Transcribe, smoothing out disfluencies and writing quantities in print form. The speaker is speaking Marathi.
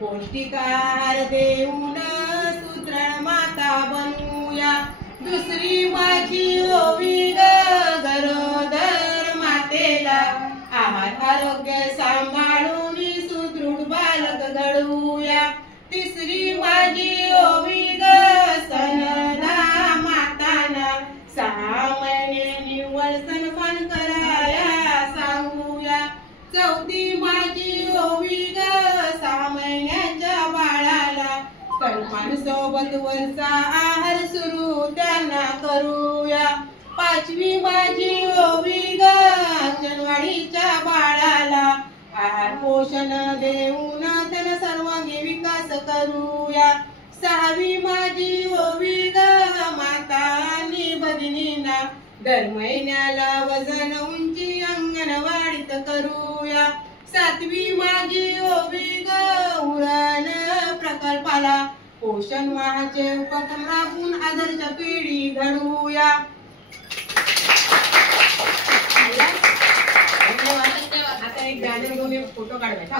पौष्टिक आहार देऊन सुदृढ माता बनूया। दुसरी माझी ओवी गरोदर मातेला आहार आरोग्य सांभाळून सुदृढ बालक घडवूया। तिसरी माझी ओवी स्तनदा मातांना 6 महिने निव्वळ स्तनपान कराया सांगूया। चौथी माझी ओवी 6 महिन्याच्या बाळाला स्तनपान सोबत वरचा आहार सुरू त्यांना करूया। पाचवी माझी ओवी अंगणवाडीच्या बाळाला आहार पोषण देऊन त्यांना सर्वांगी विकास करूया। सहावी माझी ओवी माता आणि भगिनींना दर महिन्याला वजन उंची अंगणवाडीत करूया। सातवी माझी ओवी उडान प्रकल्पाला पोषण माहाचे उपक्रम राबवून आदर्श पिढी घडवूया। आता एक गाणं घेऊन फोटो काढायचा।